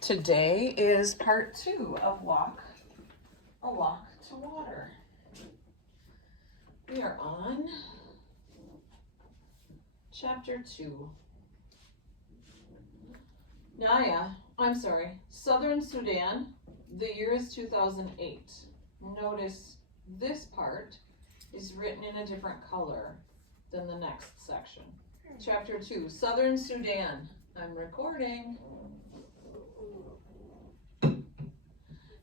Today is part 2 of A Walk to Water. We are on chapter 2. Southern Sudan, the year is 2008. Notice this part is written in a different color than the next section. Chapter 2, Southern Sudan. I'm recording.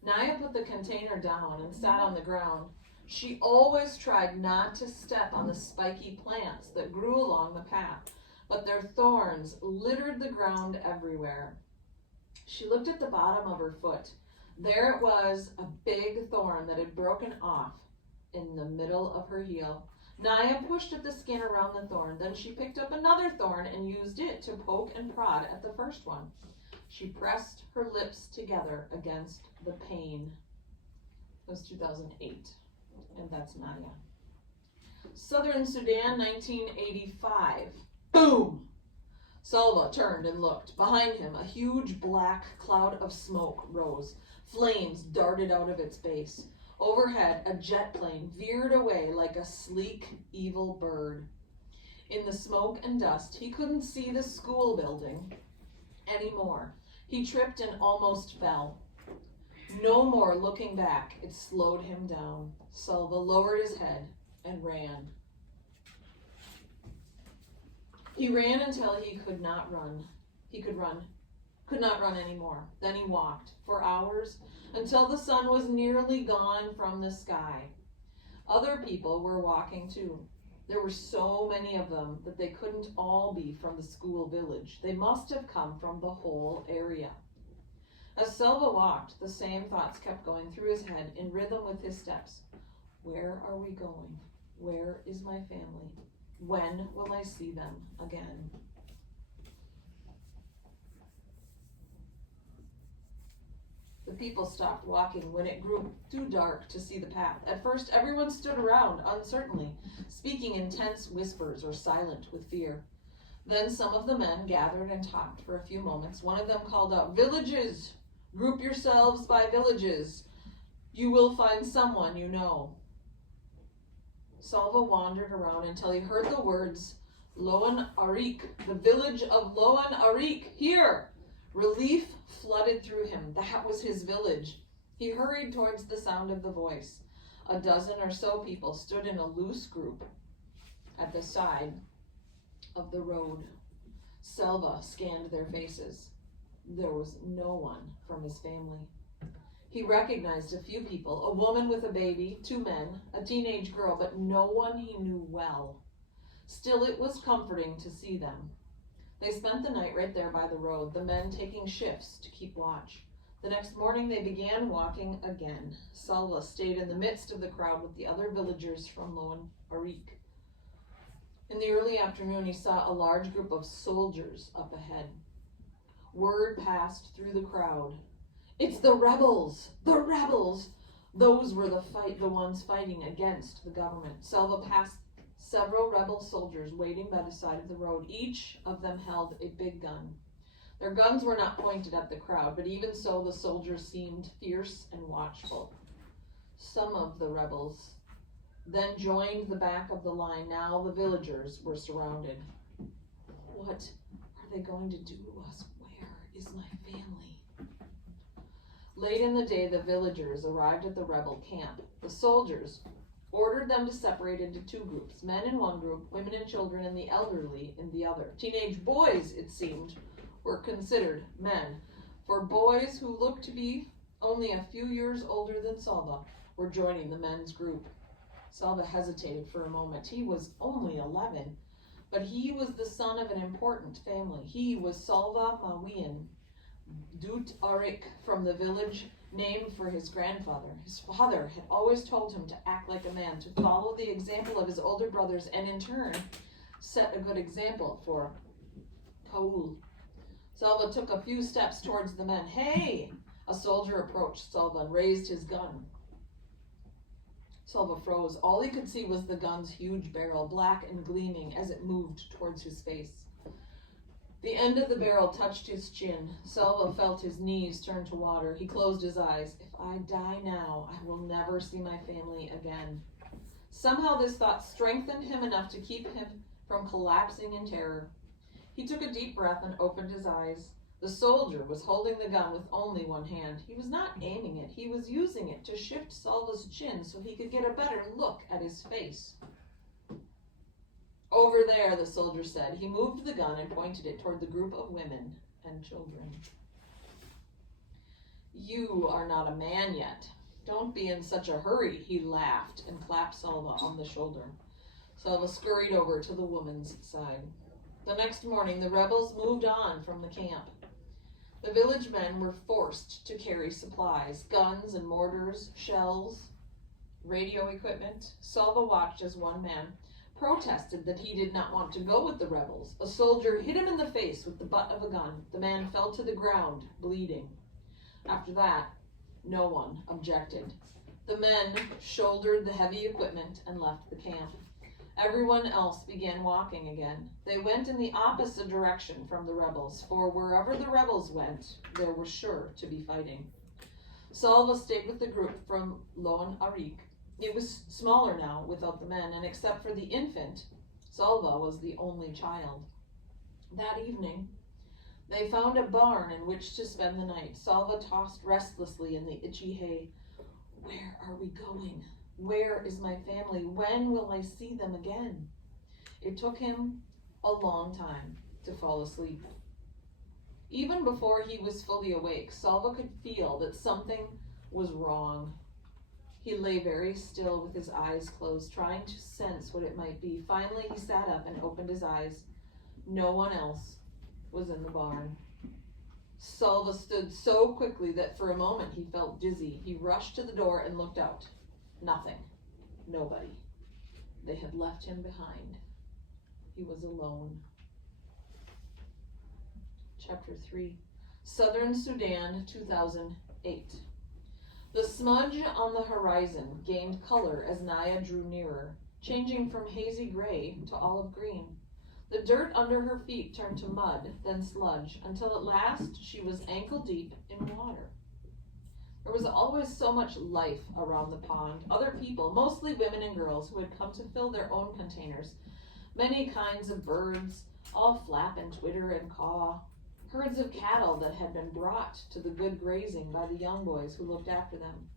Naya put the container down and sat on the ground. She always tried not to step on the spiky plants that grew along the path, but their thorns littered the ground everywhere. She looked at the bottom of her foot. There it was, a big thorn that had broken off in the middle of her heel. Naya pushed at the skin around the thorn. Then she picked up another thorn and used it to poke and prod at the first one. She pressed her lips together against the pain. It was 2008, and that's Naya. Southern Sudan, 1985. Boom! Salva turned and looked. Behind him, a huge black cloud of smoke rose. Flames darted out of its base. Overhead, a jet plane veered away like a sleek, evil bird. In the smoke and dust, he couldn't see the school building anymore. He tripped and almost fell. No more looking back. It slowed him down. Salva lowered his head and ran. He ran until he could not run. Could not run anymore. Then he walked for hours until the sun was nearly gone from the sky. Other people were walking too. There were so many of them that they couldn't all be from the school village. They must have come from the whole area. As Salva walked, the same thoughts kept going through his head in rhythm with his steps. Where are we going? Where is my family? When will I see them again? The people stopped walking when it grew too dark to see the path. At first, everyone stood around uncertainly, speaking in tense whispers or silent with fear. Then some of the men gathered and talked for a few moments. One of them called out, "Villages! Group yourselves by villages. You will find someone you know." Salva wandered around until he heard the words, "Loan Arik, the village of Loan Arik, here!" Relief flooded through him. That was his village. He hurried towards the sound of the voice. A dozen or so people stood in a loose group at the side of the road. Salva scanned their faces. There was no one from his family. He recognized a few people, a woman with a baby, 2 men, a teenage girl, but no one he knew well. Still, it was comforting to see them. They spent the night right there by the road, the men taking shifts to keep watch. The next morning they began walking again. Salva stayed in the midst of the crowd with the other villagers from Loan Arik. In the early afternoon he saw a large group of soldiers up ahead. Word passed through the crowd. "It's the rebels! The rebels!" Those were the ones fighting against the government. Salva passed several rebel soldiers waiting by the side of the road. Each of them held a big gun. Their guns were not pointed at the crowd, but even so, the soldiers seemed fierce and watchful. Some of the rebels then joined the back of the line. Now the villagers were surrounded. What are they going to do to us? Where is my family? Late in the day, the villagers arrived at the rebel camp. The soldiers ordered them to separate into 2 groups, men in one group, women and children and the elderly in the other. Teenage boys, it seemed, were considered men, for boys who looked to be only a few years older than Salva were joining the men's group. Salva hesitated for a moment. He was only 11, but he was the son of an important family. He was Salva Mawian Dut Arik from the village named for his grandfather. His father had always told him to act like a man, to follow the example of his older brothers, and in turn set a good example for Kaul. Salva took a few steps towards the men. "Hey!" A soldier approached Salva and raised his gun. Salva froze. All he could see was the gun's huge barrel, black and gleaming as it moved towards his face. The end of the barrel touched his chin. Salva felt his knees turn to water. He closed his eyes. If I die now, I will never see my family again. Somehow this thought strengthened him enough to keep him from collapsing in terror. He took a deep breath and opened his eyes. The soldier was holding the gun with only one hand. He was not aiming it. He was using it to shift Salva's chin so he could get a better look at his face. Over there, the soldier said. He moved the gun and pointed it toward the group of women and children. You are not a man yet. Don't be in such a hurry, he laughed and clapped Salva on the shoulder. Salva scurried over to the woman's side. The next morning, the rebels moved on from the camp. The village men were forced to carry supplies, guns and mortars, shells, radio equipment. Salva watched as one man protested that he did not want to go with the rebels. A soldier hit him in the face with the butt of a gun. The man fell to the ground, bleeding. After that, no one objected. The men shouldered the heavy equipment and left the camp. Everyone else began walking again. They went in the opposite direction from the rebels, for wherever the rebels went, there was sure to be fighting. Salva stayed with the group from Loan Arik. It was smaller now without the men, and except for the infant, Salva was the only child. That evening, they found a barn in which to spend the night. Salva tossed restlessly in the itchy hay. Where are we going? Where is my family? When will I see them again? It took him a long time to fall asleep. Even before he was fully awake, Salva could feel that something was wrong. He lay very still with his eyes closed, trying to sense what it might be. Finally, he sat up and opened his eyes. No one else was in the barn. Salva stood so quickly that for a moment he felt dizzy. He rushed to the door and looked out. Nothing. Nobody. They had left him behind. He was alone. Chapter 3. Southern Sudan, 2008. The smudge on the horizon gained color as Naya drew nearer, changing from hazy gray to olive green. The dirt under her feet turned to mud, then sludge, until at last she was ankle deep in water. There was always so much life around the pond. Other people, mostly women and girls, who had come to fill their own containers. Many kinds of birds, all flap and twitter and caw. Herds of cattle that had been brought to the good grazing by the young boys who looked after them.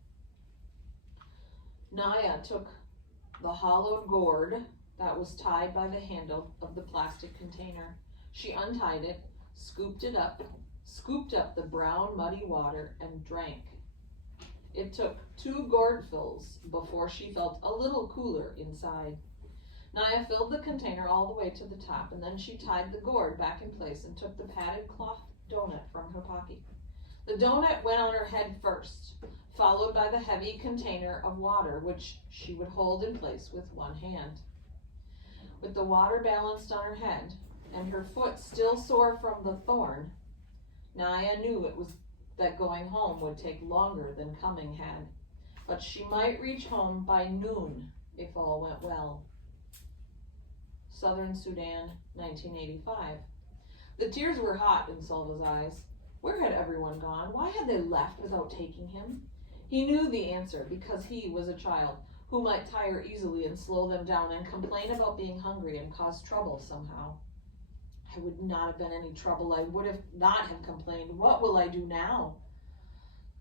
Naya took the hollowed gourd that was tied by the handle of the plastic container. She untied it, scooped up the brown, muddy water, and drank. It took 2 gourdfuls before she felt a little cooler inside. Naya filled the container all the way to the top, and then she tied the gourd back in place and took the padded cloth donut from her pocket. The donut went on her head first, followed by the heavy container of water, which she would hold in place with one hand. With the water balanced on her head, and her foot still sore from the thorn, Naya knew that going home would take longer than coming had, but she might reach home by noon if all went well. Southern Sudan, 1985. The tears were hot in Salva's eyes. Where had everyone gone? Why had they left without taking him? He knew the answer because he was a child who might tire easily and slow them down and complain about being hungry and cause trouble somehow. I would not have been any trouble. I would not have complained. What will I do now?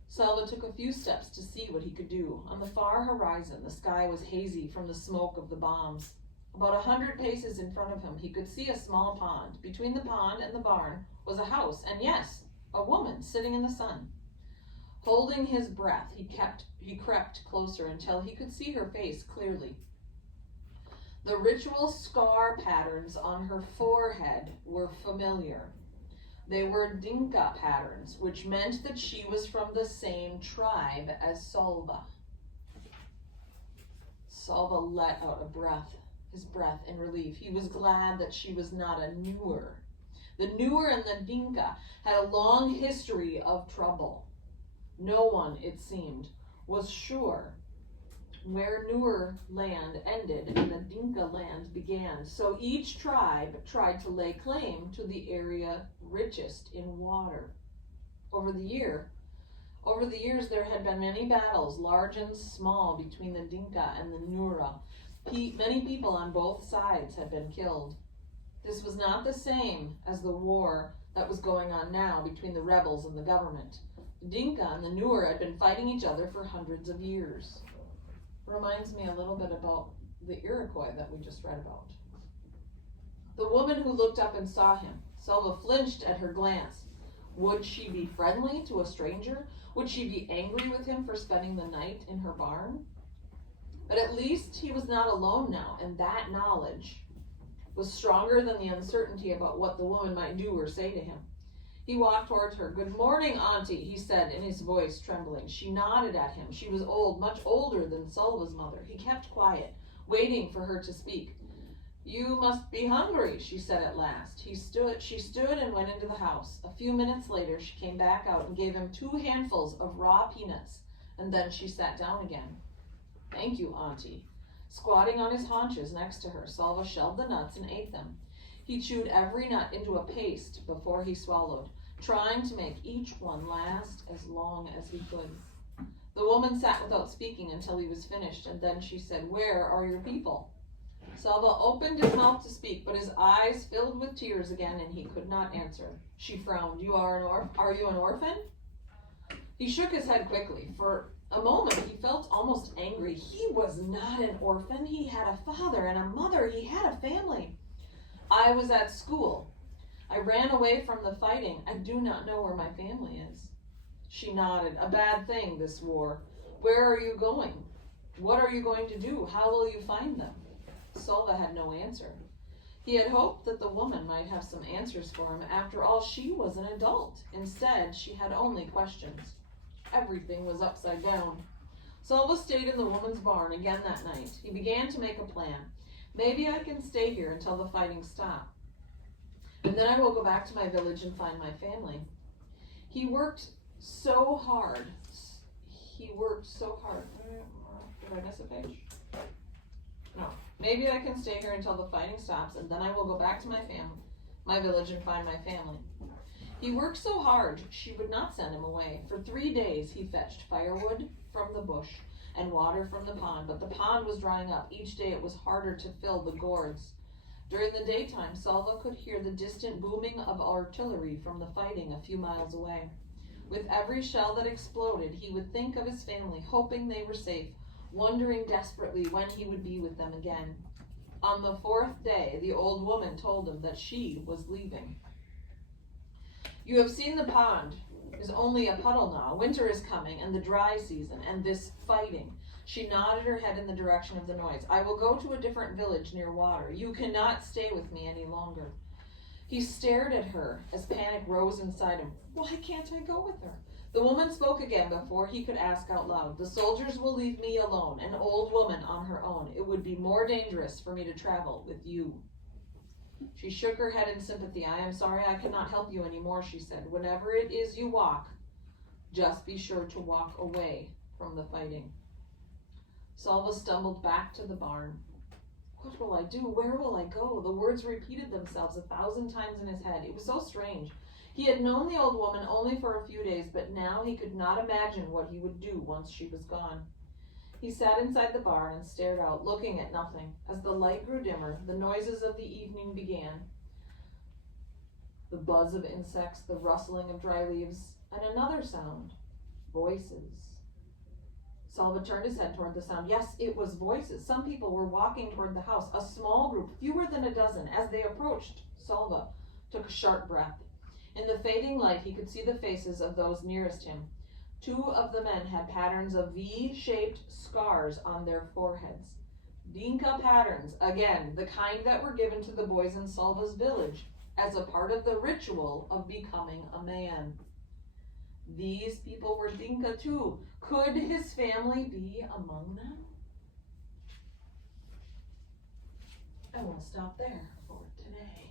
Salva took a few steps to see what he could do. On the far horizon, the sky was hazy from the smoke of the bombs. About 100 paces in front of him, he could see a small pond. Between the pond and the barn was a house, and yes, a woman sitting in the sun. Holding his breath, he crept closer until he could see her face clearly. The ritual scar patterns on her forehead were familiar. They were Dinka patterns, which meant that she was from the same tribe as Salva. Salva let out his breath in relief. He was glad that she was not a Nuer. The Nuer and the Dinka had a long history of trouble. No one, it seemed, was sure where Nur land ended and the Dinka land began. So each tribe tried to lay claim to the area richest in water. Over the years, there had been many battles, large and small, between the Dinka and the Nura. Many people on both sides had been killed. This was not the same as the war that was going on now between the rebels and the government. The Dinka and the Nur had been fighting each other for hundreds of years. Reminds me a little bit about the Iroquois that we just read about. The woman who looked up and saw him, Selva flinched at her glance. Would she be friendly to a stranger? Would she be angry with him for spending the night in her barn? But at least he was not alone now, and that knowledge was stronger than the uncertainty about what the woman might do or say to him. He walked towards her. "Good morning, Auntie," he said, in his voice trembling. She nodded at him. She was old, much older than Selva's mother. He kept quiet, waiting for her to speak. "You must be hungry," she said at last. She stood and went into the house. A few minutes later, she came back out and gave him 2 handfuls of raw peanuts, and then she sat down again. "Thank you, Auntie." Squatting on his haunches next to her, Selva shelled the nuts and ate them. He chewed every nut into a paste before he swallowed, trying to make each one last as long as he could. The woman sat without speaking until he was finished, and then she said, "Where are your people?" Selva opened his mouth to speak, but his eyes filled with tears again, and he could not answer. She frowned. Are you an orphan?" He shook his head quickly. For a moment, he felt almost angry. He was not an orphan. He had a father and a mother. He had a family. "I was at school. I ran away from the fighting. I do not know where my family is." She nodded. "A bad thing, this war. Where are you going? What are you going to do? How will you find them?" Selva had no answer. He had hoped that the woman might have some answers for him. After all, she was an adult. Instead, she had only questions. Everything was upside down. Selva stayed in the woman's barn again that night. He began to make a plan. "Maybe I can stay here until the fighting stops. And then I will go back to my village and find my family." He worked so hard. Did I miss a page? No. "Maybe I can stay here until the fighting stops, and then I will go back to my village and find my family." He worked so hard, she would not send him away. For 3 days he fetched firewood from the bush and water from the pond, but the pond was drying up. Each day it was harder to fill the gourds. During the daytime, Selva could hear the distant booming of artillery from the fighting a few miles away. With every shell that exploded, he would think of his family, hoping they were safe, wondering desperately when he would be with them again. On the 4th day, the old woman told him that she was leaving. "You have seen the pond is only a puddle now. Winter is coming, and the dry season, and this fighting." She nodded her head in the direction of the noise. "I will go to a different village near water. You cannot stay with me any longer." He stared at her as panic rose inside him. "Why can't I go with her?" The woman spoke again before he could ask out loud. "The soldiers will leave me alone, an old woman on her own. It would be more dangerous for me to travel with you." She shook her head in sympathy. "I am sorry I cannot help you anymore," she said. "Whenever it is you walk, just be sure to walk away from the fighting." Selva stumbled back to the barn. "What will I do? Where will I go?" The words repeated themselves 1,000 times in his head. It was so strange. He had known the old woman only for a few days, but now he could not imagine what he would do once she was gone. He sat inside the barn and stared out, looking at nothing. As the light grew dimmer, the noises of the evening began. The buzz of insects, the rustling of dry leaves, and another sound. Voices. Selva turned his head toward the sound. Yes, it was voices. Some people were walking toward the house, a small group, fewer than a dozen. As they approached, Selva took a sharp breath. In the fading light, he could see the faces of those nearest him. 2 of the men had patterns of V-shaped scars on their foreheads. Dinka patterns, again, the kind that were given to the boys in Selva's village as a part of the ritual of becoming a man. These people were Dinka too. Could his family be among them? I will stop there for today.